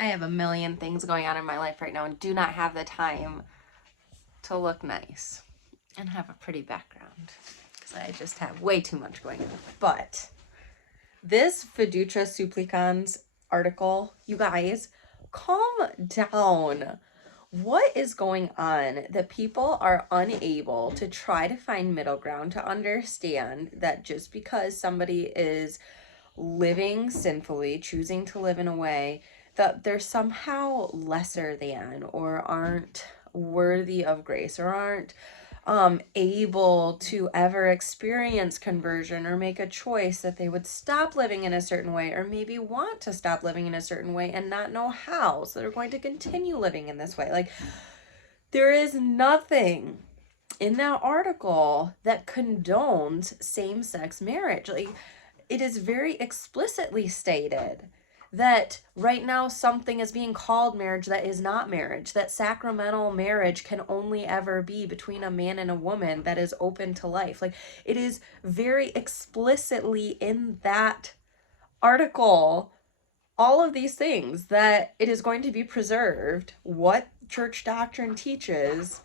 I have a million things going on in my life right now and do not have the time to look nice and have a pretty background because I just have way too much going on. But this Fiducia Supplicans article, you guys, calm down. What is going on that people are unable to try to find middle ground, to understand that just because somebody is living sinfully, choosing to live in a way that they're somehow lesser than or aren't worthy of grace or aren't able to ever experience conversion or make a choice that they would stop living in a certain way or maybe want to stop living in a certain way and not know how, so they're going to continue living in this way. Like, there is nothing in that article that condones same-sex marriage. Like, it is very explicitly stated that right now something is being called marriage that is not marriage, that sacramental marriage can only ever be between a man and a woman that is open to life. Like, it is very explicitly in that article, all of these things, that it is going to be preserved what church doctrine teaches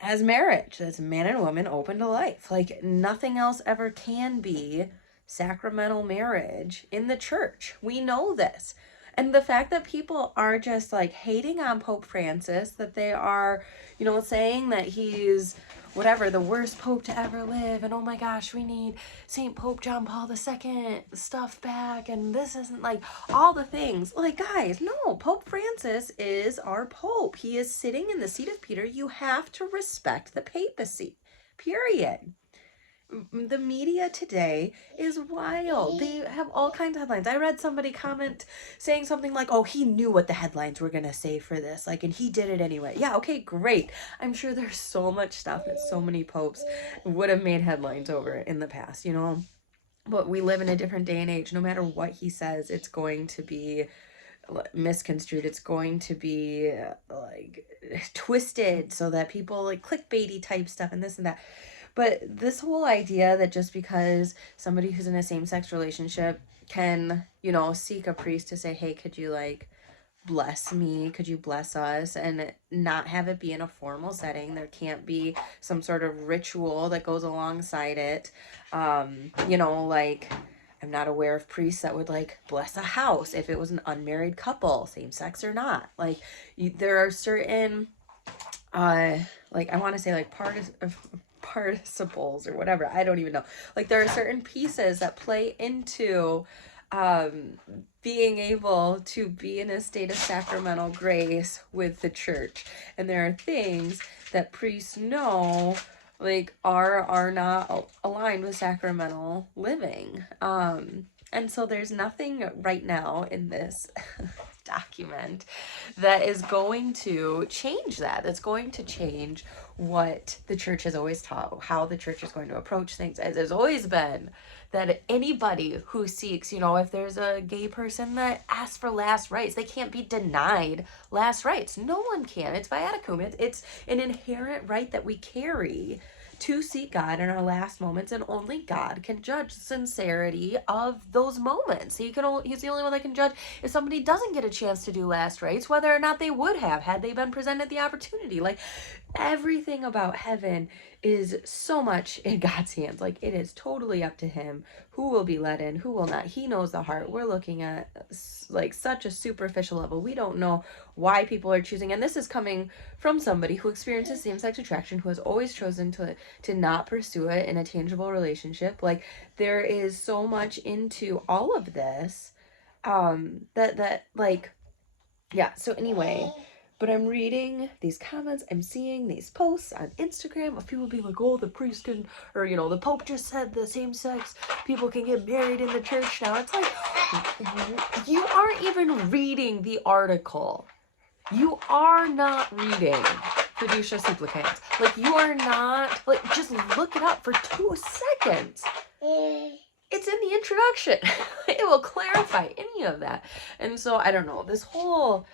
as marriage, as man and woman open to life. Like, nothing else ever can be sacramental marriage in the church. We know this. And the fact that people are just like hating on Pope Francis, that they are, saying that he's whatever, the worst pope to ever live, and oh my gosh, we need St. Pope John Paul II stuff back, and this isn't like all the things. Like, guys, no, Pope Francis is our pope. He is sitting in the seat of Peter. You have to respect the papacy, period. The media today is wild. They have all kinds of headlines. I read somebody comment saying something like, oh, he knew what the headlines were going to say for this, like, and he did it anyway. Yeah, okay, great. I'm sure there's so much stuff that so many popes would have made headlines over in the past, But we live in a different day and age. No matter what he says, it's going to be misconstrued. It's going to be like twisted so that people like clickbaity type stuff and this and that. But this whole idea that just because somebody who's in a same-sex relationship can, seek a priest to say, hey, could you like bless me? Could you bless us? And not have it be in a formal setting. There can't be some sort of ritual that goes alongside it. Like, I'm not aware of priests that would like bless a house if it was an unmarried couple, same sex or not. Like, there are certain, like, I want to say like participles or whatever, I don't even know. Like, there are certain pieces that play into being able to be in a state of sacramental grace with the church, and there are things that priests know like are not aligned with sacramental living. And so there's nothing right now in this document that is going to change that. That's going to change what the church has always taught, how the church is going to approach things. As there's always been that anybody who seeks, if there's a gay person that asks for last rites, they can't be denied last rites. No one can. It's viaticum. It's an inherent right that we carry to seek God in our last moments, and only God can judge the sincerity of those moments. He's the only one that can judge if somebody doesn't get a chance to do last rites, whether or not they would have had they been presented the opportunity. Like, everything about heaven is so much in God's hands. Like, it is totally up to him who will be let in, who will not. He knows the heart. We're looking at like such a superficial level. We don't know why people are choosing, and this is coming from somebody who experiences same-sex attraction, who has always chosen to not pursue it in a tangible relationship. Like, there is so much into all of this that like, yeah. So anyway, but I'm reading these comments, I'm seeing these posts on Instagram of people being like, oh, the priest can, or, the Pope just said the same sex people can get married in the church now. It's like, you aren't even reading the article. You are not reading Fiducia Supplicans. Like, you are not, like, just look it up for 2 seconds. It's in the introduction. It will clarify any of that. And so, I don't know, this whole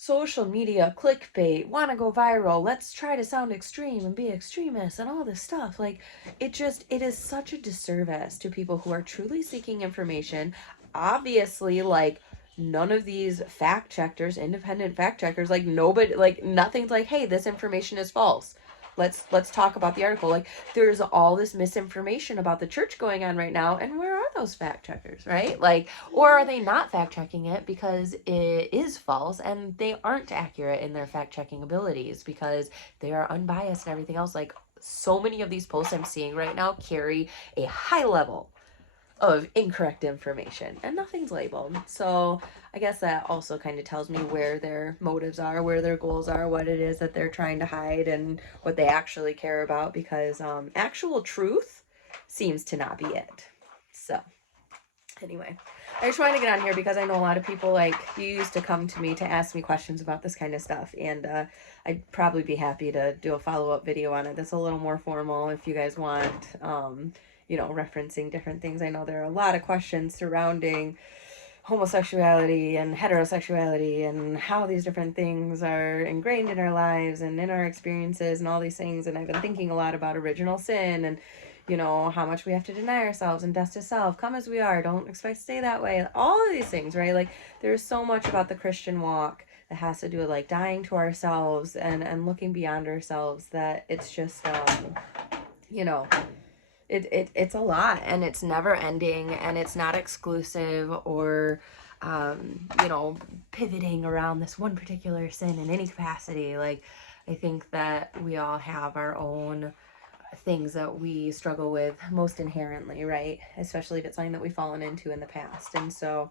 social media, clickbait, want to go viral, let's try to sound extreme and be extremists and all this stuff. Like, it is such a disservice to people who are truly seeking information. Obviously, like, none of these fact checkers, independent fact checkers, like nobody, like nothing's like, hey, this information is false. Let's talk about the article. Like there's all this misinformation about the church going on right now, and where are those fact checkers, right? Like, or are they not fact checking it because it is false and they aren't accurate in their fact checking abilities because they are unbiased and everything else. Like so many of these posts I'm seeing right now carry a high level of incorrect information and nothing's labeled. So I guess that also kind of tells me where their motives are, where their goals are, what it is that they're trying to hide, and what they actually care about, because actual truth seems to not be it. So anyway, I just wanted to get on here because I know a lot of people, like, you used to come to me to ask me questions about this kind of stuff, and I'd probably be happy to do a follow-up video on it that's a little more formal if you guys want, you know, referencing different things. I know there are a lot of questions surrounding homosexuality and heterosexuality and how these different things are ingrained in our lives and in our experiences and all these things, and I've been thinking a lot about original sin and, you know, how much we have to deny ourselves and dust to self, come as we are, don't expect to stay that way, all of these things, right? Like there's so much about the Christian walk that has to do with like dying to ourselves and looking beyond ourselves, that it's just you know, it's a lot, and it's never ending, and it's not exclusive or you know, pivoting around this one particular sin in any capacity. Like I think that we all have our own things that we struggle with most inherently, right? Especially if it's something that we've fallen into in the past. And so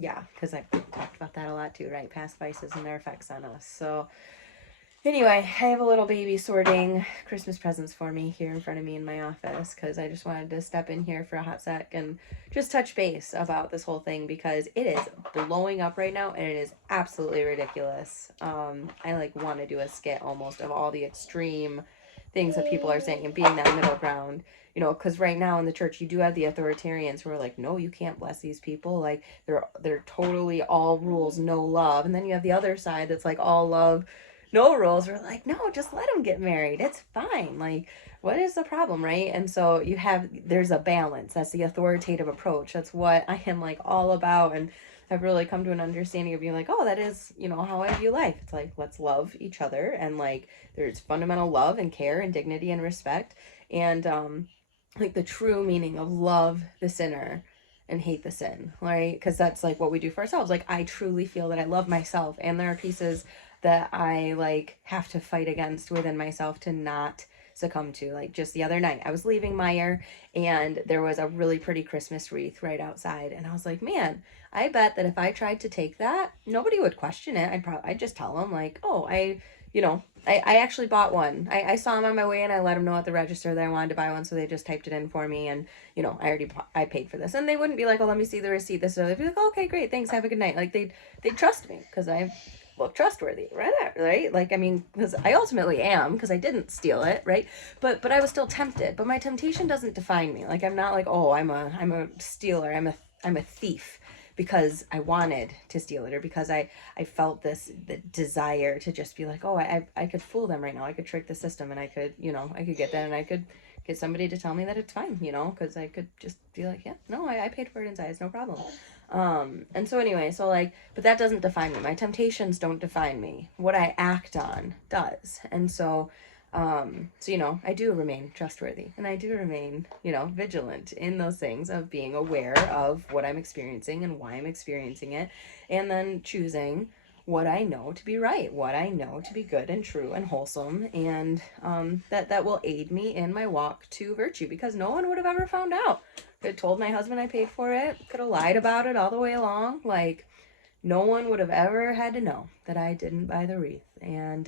yeah, because I've talked about that a lot too, right? Past vices and their effects on us. So anyway, I have a little baby sorting Christmas presents for me here in front of me in my office, because I just wanted to step in here for a hot sec and just touch base about this whole thing, because it is blowing up right now and it is absolutely ridiculous. I like want to do a skit almost of all the extreme things that people are saying and being that middle ground, you know, because right now in the church you do have the authoritarians who are like, no, you can't bless these people, like they're totally all rules, no love. And then you have the other side that's like all love, no rules. We're like, no, just let them get married, it's fine, like what is the problem, right? And so you have, there's a balance. That's the authoritative approach. That's what I am like all about, and I've really come to an understanding of being like, oh, that is, you know, how I view life. It's like, let's love each other, and like there's fundamental love and care and dignity and respect, and like the true meaning of love the sinner and hate the sin, right? Because that's like what we do for ourselves. Like I truly feel that I love myself, and there are pieces that I like have to fight against within myself to not succumb to. Like just the other night I was leaving Meyer and there was a really pretty Christmas wreath right outside, and I was like, man, I bet that if I tried to take that, nobody would question it. I'd just tell them like, oh, you know, I actually bought one. I saw them on my way and I let them know at the register that I wanted to buy one, so they just typed it in for me, and you know, I paid for this, and they wouldn't be like, oh, let me see the receipt, this or they'd be like, oh, okay, great, thanks, have a good night. Like they trust me because I look trustworthy, right? Like, I mean, because I ultimately am, because I didn't steal it, right? But I was still tempted. But my temptation doesn't define me. Like I'm not like, oh, I'm a stealer, I'm a thief because I wanted to steal it, or because I felt the desire to just be like, oh, I could fool them right now, I could trick the system, and I could, you know, I could get that, and I could get somebody to tell me that it's fine, you know, because I could just be like, yeah, no, I paid for it inside, it's no problem. And so anyway, so like, but that doesn't define me. My temptations don't define me. What I act on does. And so, so, you know, I do remain trustworthy, and I do remain, you know, vigilant in those things of being aware of what I'm experiencing and why I'm experiencing it, and then choosing what I know to be right, what I know to be good and true and wholesome, and that will aid me in my walk to virtue, because no one would have ever found out. Could have told my husband I paid for it, could have lied about it all the way along. Like, no one would have ever had to know that I didn't buy the wreath. And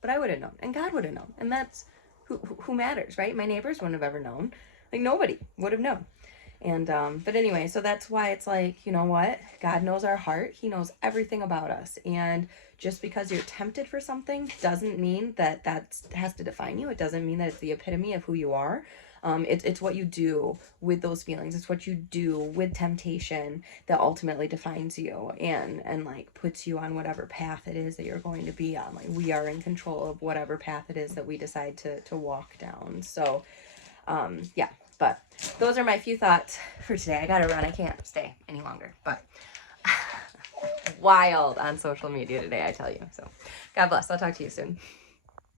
but I would have known, and God would have known, and that's who matters, right? My neighbors wouldn't have ever known. Like nobody would have known. And but anyway, so that's why it's like, you know what? God knows our heart. He knows everything about us. And just because you're tempted for something doesn't mean that has to define you. It doesn't mean that it's the epitome of who you are. It's what you do with those feelings. It's what you do with temptation that ultimately defines you and like puts you on whatever path it is that you're going to be on. Like we are in control of whatever path it is that we decide to walk down. So yeah, but those are my few thoughts for today. I gotta run, I can't stay any longer. But wild on social media today, I tell you. So God bless. I'll talk to you soon.